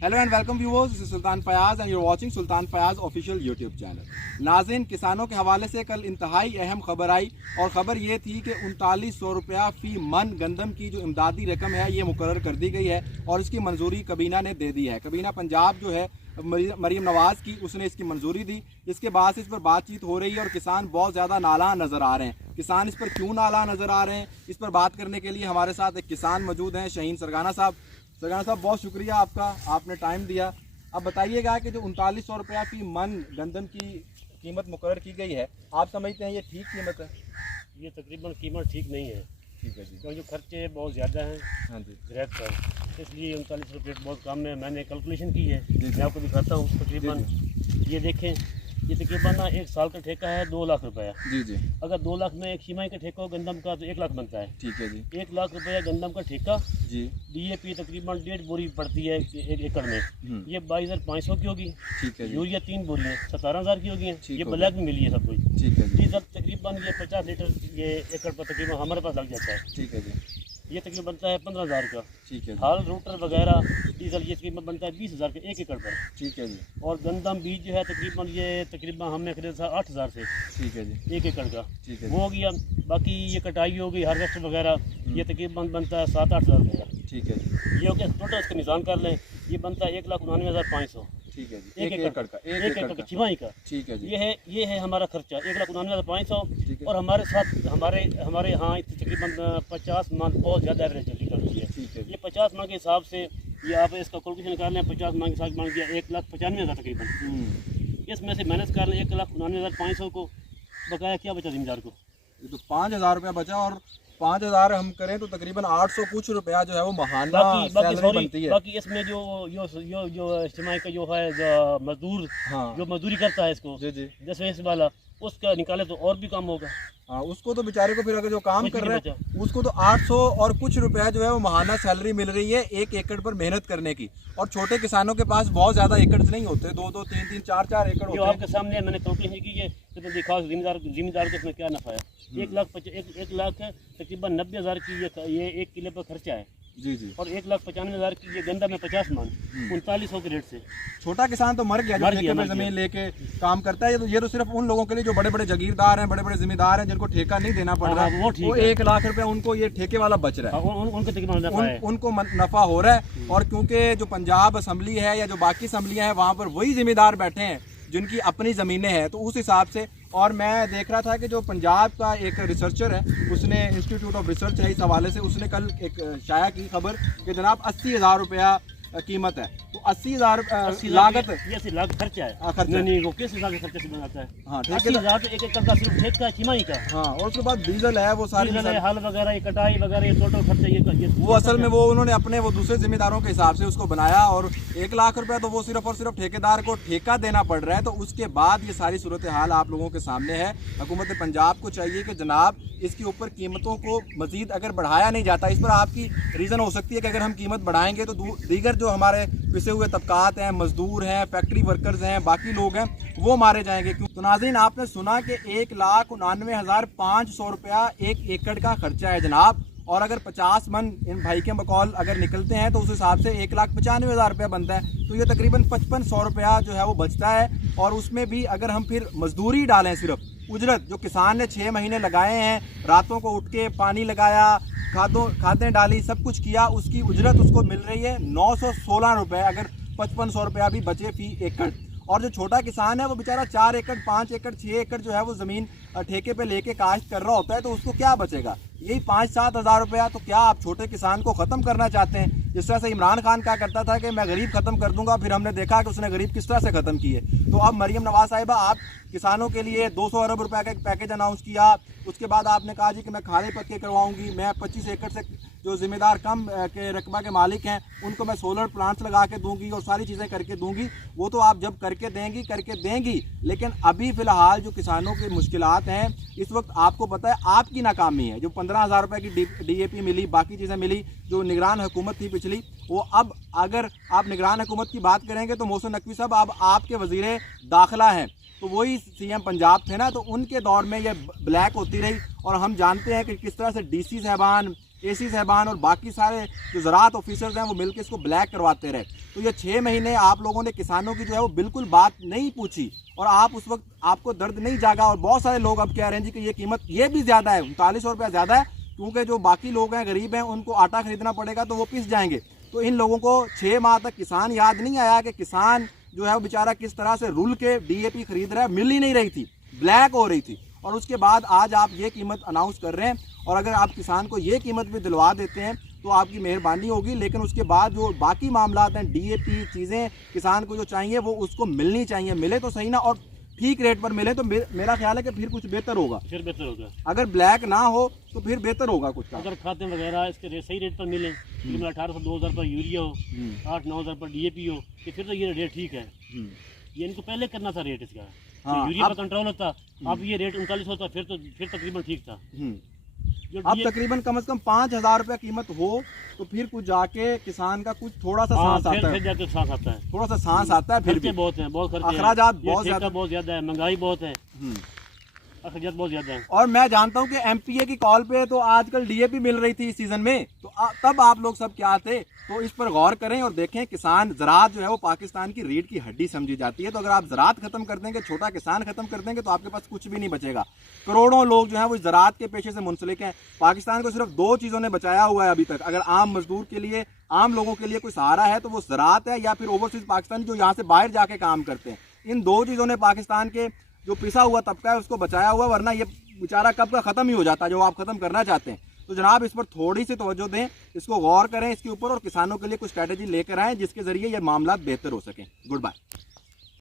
Hello and welcome viewers, this is Sultan Fayaz and you are watching Sultan Fayaz official YouTube channel. नाज़रीन, किसानों के हवाले से कल इंतहाई अहम खबर आई और ख़बर ये थी कि 3900 रुपया फ़ी मन गंदम की जो इमदादी रकम है ये मुकर्रर कर दी गई है और इसकी मंजूरी कबीना ने दे दी है। कबीना पंजाब जो है मरीम नवाज़ की, उसने इसकी मंजूरी दी। इसके बाद से इस पर बातचीत हो रही है और किसान बहुत ज़्यादा नाला नज़र आ रहे हैं। किसान इस पर क्यों नाला नज़र आ रहे हैं, इस पर बात करने के लिए हमारे साथ एक किसान मौजूद हैं, शहीन सरगाना साहब। सरगाना साहब, बहुत शुक्रिया आपका, आपने टाइम दिया। अब बताइएगा कि जो 3900 रुपया की मन गंदम की कीमत मुकर्रर की गई है, आप समझते हैं ये ठीक कीमत है? ये तकरीबन कीमत ठीक नहीं है। ठीक है जी। क्योंकि जो खर्चे बहुत ज़्यादा हैं हाँ जी। ग्रैप पर, इसलिए 39 रुपये बहुत कम है। मैंने कैलकुलेशन की है, जी। मैं आपको दिखाता हूँ। तकरीबन ये देखें, ये तकरीबन ना 1 साल का ठेका है 2 लाख रुपया। जी जी। अगर 2 लाख में एक छमाही का ठेका हो गंदम का तो 1 लाख बनता है। ठीक है जी। 1 लाख रुपया गंदम का ठेका। जी। DAP तकरीबन 1.5 बोरी पड़ती है 1 एकड़ में, ये 22,500 की होगी। ठीक है जी। यूरिया 3 बोरी है 17,000 की होगी। ये हो ब्लैक में मिली है सब कुछ। ठीक है जी। डीजल तकरीबन ये 50 लीटर ये एकड़ पर तकरीबन हमारे पास लग जाता है। ठीक है जी। ये तकरीबन बनता है 15,000 का। ठीक है जी। हाल रूटर वगैरह डीजल ये तकरीबन बनता है 20,000 का 1 एकड़ पर। ठीक है जी। और गंदम बीज जो है तकरीबन हमने खरीदा था 8,000 से ठीक है जी। 1 एकड़ का। ठीक है वो हो गया। बाकी ये कटाई हो गई, हार्वेस्ट वगैरह, ये तकरीबन बनता है 7-8 हज़ार रुपया। ठीक है जी। ये हो गया टोटल, इसका निशान कर लें, ये बनता है 1,99,500। ठीक है जी। 1 एकड़ का, 1 एकड़ का छिमाही का। ठीक है जी। ये है हमारा खर्चा 1,99,500। ठीक है। और हमारे साथ हमारे यहाँ तकरीबन 50 मन बहुत ज़्यादा एवरेज निकलती है। ठीक है। ये 50 मन के हिसाब से ये आप इसका कैलकुलेशन कर लें, 50 मन के साथ मान दिया 1,95,000 तकरीबन। इसमें से माइनस कर लें 1,99,500 को, बकाया क्या बचा ज़मींदार को? ये तो 5,000 रुपया बचा और 5,000 हम करें तो तकरीबन 800 कुछ रुपया जो है वो महाना सैलरी बनती है। बाकी इसमें जो इज्तिमाई का जो है जो मजदूर, हाँ। जो मजदूरी करता है इसको, जी जी। 10 वाला, उसका निकाले तो और भी कम होगा। हाँ, उसको तो बेचारे को फिर अगर जो काम कुछ कर भी रहे नहीं हैं उसको तो 800 और कुछ रुपया जो है वो महाना सैलरी मिल रही है 1 एकड़ पर मेहनत करने की। और छोटे किसानों के पास बहुत ज़्यादा एकड़ नहीं होते, 2-2, 3-3, 4-4 एकड़ जो होते हैं। आपके सामने मैंने कैलकुलेशन की है तो दिखाओ जिम्मेदार को इसमें क्या नफा है। 1 लाख तकरीबन 90,000 की ये 1 किलो पर खर्चा है। जी जी। और 1,95,000 की ये गंदा में 50 मन 3900 के रेट से। छोटा किसान तो मर गया जो ठेके पे जमीन लेके काम करता है। ये तो सिर्फ उन लोगों के लिए जो बड़े बड़े जागीरदार हैं, बड़े बड़े जिम्मेदार हैं, जिनको ठेका नहीं देना पड़ रहा है, वो 1 लाख रुपया उनको ये ठेके वाला बच रहा है। उनको तकरीबन नफा है, उनको नफा हो रहा है। और क्योंकि जो पंजाब असम्बली है या जो बाकी असम्बलियाँ हैं वहाँ पर वही जिम्मेदार बैठे हैं जिनकी अपनी ज़मीनें हैं, तो उस हिसाब से। और मैं देख रहा था कि जो पंजाब का एक रिसर्चर है, उसने इंस्टीट्यूट ऑफ रिसर्च है, इस हवाले से उसने कल एक शाया की खबर कि जनाब 80,000 रुपया कीमत है। तो 80,000 लागत, ये 80 लाख खर्चा है। खर्चा नहीं, वो किस हिसाब से खर्चे से बनाता है? हाँ, 80,000 तो 1 एकड़ का सिर्फ ठेका है छिमाही का। हाँ, और उसके बाद डीजल है, वो सारी हल वगैरह, ये कटाई वगैरह, ये टोटल खर्चे ये वो असल में वो उन्होंने अपने वो दूसरे जिम्मेदारों के हिसाब से उसको बनाया। और 1 लाख रुपया तो वो सिर्फ और सिर्फ ठेकेदार को ठेका देना पड़ रहा है। तो उसके बाद ये सारी सूरत हाल आप लोगों के सामने है। हुकूमत पंजाब को चाहिए कि जनाब इसके ऊपर कीमतों को मजीद अगर बढ़ाया नहीं जाता, इस पर आपकी रीज़न हो सकती है कि अगर हम कीमत बढ़ाएंगे तो दीगर जो हमारे पिसे हुए तबकात हैं, मजदूर हैं, फैक्ट्री वर्कर्स हैं, बाकी लोग हैं, वो मारे जाएंगे। क्यों? तो नाज़रीन, आपने सुना कि 1,99,500 रुपया 1 एकड़ का खर्चा है जनाब। और अगर 50 मन इन भाई के बकौल अगर निकलते हैं तो उस हिसाब से 1,95,000 रुपया बनता है। तो ये तकरीबन 5500 रुपया जो है वो बचता है। और उसमें भी अगर हम फिर मजदूरी डालें, सिर्फ उजरत जो किसान ने 6 महीने लगाए हैं, रातों को उठ के पानी लगाया, खादें डाली, सब कुछ किया, उसकी उजरत उसको मिल रही है 916 रुपये, अगर 5500 रुपया भी बचे फी एकड़। और जो छोटा किसान है वो बेचारा 4 एकड़, 5 एकड़, 6 एकड़ जो है वो ज़मीन ठेके पे लेके काश्त कर रहा होता है, तो उसको क्या बचेगा? यही 5-7 हज़ार रुपया। तो क्या आप छोटे किसान को ख़त्म करना चाहते हैं? जिस तरह से इमरान खान कहा करता था कि मैं गरीब ख़त्म कर दूंगा, फिर हमने देखा कि उसने गरीब किस तरह से ख़त्म किए। तो अब मरीम नवाज़ साहिबा, आप किसानों के लिए 200 अरब रुपए का एक पैकेज अनाउंस किया। उसके बाद आपने कहा जी कि मैं खाले पक्के करवाऊंगी, मैं 25 एकड़ से जो ज़िम्मेदार कम के रकबा के मालिक हैं उनको मैं सोलर प्लांट्स लगा के दूंगी और सारी चीज़ें करके दूंगी। वो तो आप जब करके देंगी, लेकिन अभी फ़िलहाल जो किसानों की मुश्किलात हैं इस वक्त आपको पता है आपकी नाकामी है। जो 15,000 रुपये की DAP मिली, बाकी चीज़ें मिली, जो निगरान हुकूमत थी पिछली, वो अब अगर आप निगरान हुकूमत की बात करेंगे तो मोहसिन नकवी साहब अब आपके वज़ीर दाखिला हैं, तो वही CM पंजाब थे ना, तो उनके दौर में ये ब्लैक होती रही। और हम जानते हैं कि किस तरह से DC साहबान, एसी साहबान और बाकी सारे जो ज़राअत ऑफिसर्स हैं वो मिलकर इसको ब्लैक करवाते रहे। तो ये 6 महीने आप लोगों ने किसानों की जो है वो बिल्कुल बात नहीं पूछी और आप उस वक्त आपको दर्द नहीं जागा। और बहुत सारे लोग अब कह रहे हैं जी कि ये कीमत ये भी ज़्यादा है, 3900 रुपया ज़्यादा है, क्योंकि जो बाकी लोग हैं गरीब हैं उनको आटा खरीदना पड़ेगा तो वो पिस जाएंगे। तो इन लोगों को 6 माह तक किसान याद नहीं आया कि किसान जो है वो बेचारा किस तरह से रुल के DAP खरीद रहा है, मिल ही नहीं रही थी, ब्लैक हो रही थी। और उसके बाद आज आप ये कीमत अनाउंस कर रहे हैं और अगर आप किसान को ये कीमत भी दिलवा देते हैं तो आपकी मेहरबानी होगी। लेकिन उसके बाद जो बाकी मामला हैं, DAP चीज़ें किसान को जो चाहिए वो उसको मिलनी चाहिए, मिले तो सही ना और ठीक रेट पर मिले तो मेरा ख्याल है कि फिर कुछ बेहतर होगा। फिर बेहतर होगा। अगर ब्लैक ना हो तो फिर बेहतर होगा कुछ का। अगर खाते वगैरह इसके सही रेट पर मिले, 1800-2000 पर यूरिया हो, 8-9 पर DAP हो, तो फिर तो ये रेट ठीक है। ये इनको पहले करना था रेट इसका। हाँ, यूरिया का कंट्रोल होता, अब ये रेट 39 होता, फिर तकरीबन ठीक था। अब तकरीबन कम से कम 5000 रुपया कीमत हो तो फिर कुछ जाके किसान का कुछ थोड़ा सा सांस आता है, फिर जाके सांस आता है, थोड़ा सा सांस आता है। फिर भी बहुत है, बहुत खर्चे, अखराजात बहुत ज्यादा है, महंगाई बहुत है, अखराजात बहुत ज्यादा है। और मैं जानता हूँ कि MPA की कॉल पे तो आजकल DAP मिल रही थी इस सीजन में, तो तब आप लोग सब क्या थे। तो इस पर गौर करें और देखें, किसान ज़राअत जो है वो पाकिस्तान की रीढ़ की हड्डी समझी जाती है। तो अगर आप ज़राअत खत्म कर देंगे, छोटा किसान खत्म कर देंगे तो आपके पास कुछ भी नहीं बचेगा। करोड़ों लोग जो है वो ज़राअत के पेशे से मुंसलिक हैं। पाकिस्तान को सिर्फ 2 चीज़ों ने बचाया हुआ है अभी तक। अगर आम मजदूर के लिए, आम लोगों के लिए कोई सहारा है तो वो ज़राअत है या फिर ओवरसीज पाकिस्तानी जो यहाँ से बाहर जाके काम करते हैं। इन 2 चीज़ों ने पाकिस्तान के जो पिसा हुआ तबका है उसको बचाया हुआ, वरना ये बेचारा कब का ख़त्म ही हो जाता है जो आप ख़त्म करना चाहते हैं। तो जनाब इस पर थोड़ी सी तवज्जो दें, इसको गौर करें इसके ऊपर और किसानों के लिए कुछ स्ट्रैटेजी लेकर आएँ जिसके ज़रिए ये मामला बेहतर हो सकें। Good bye.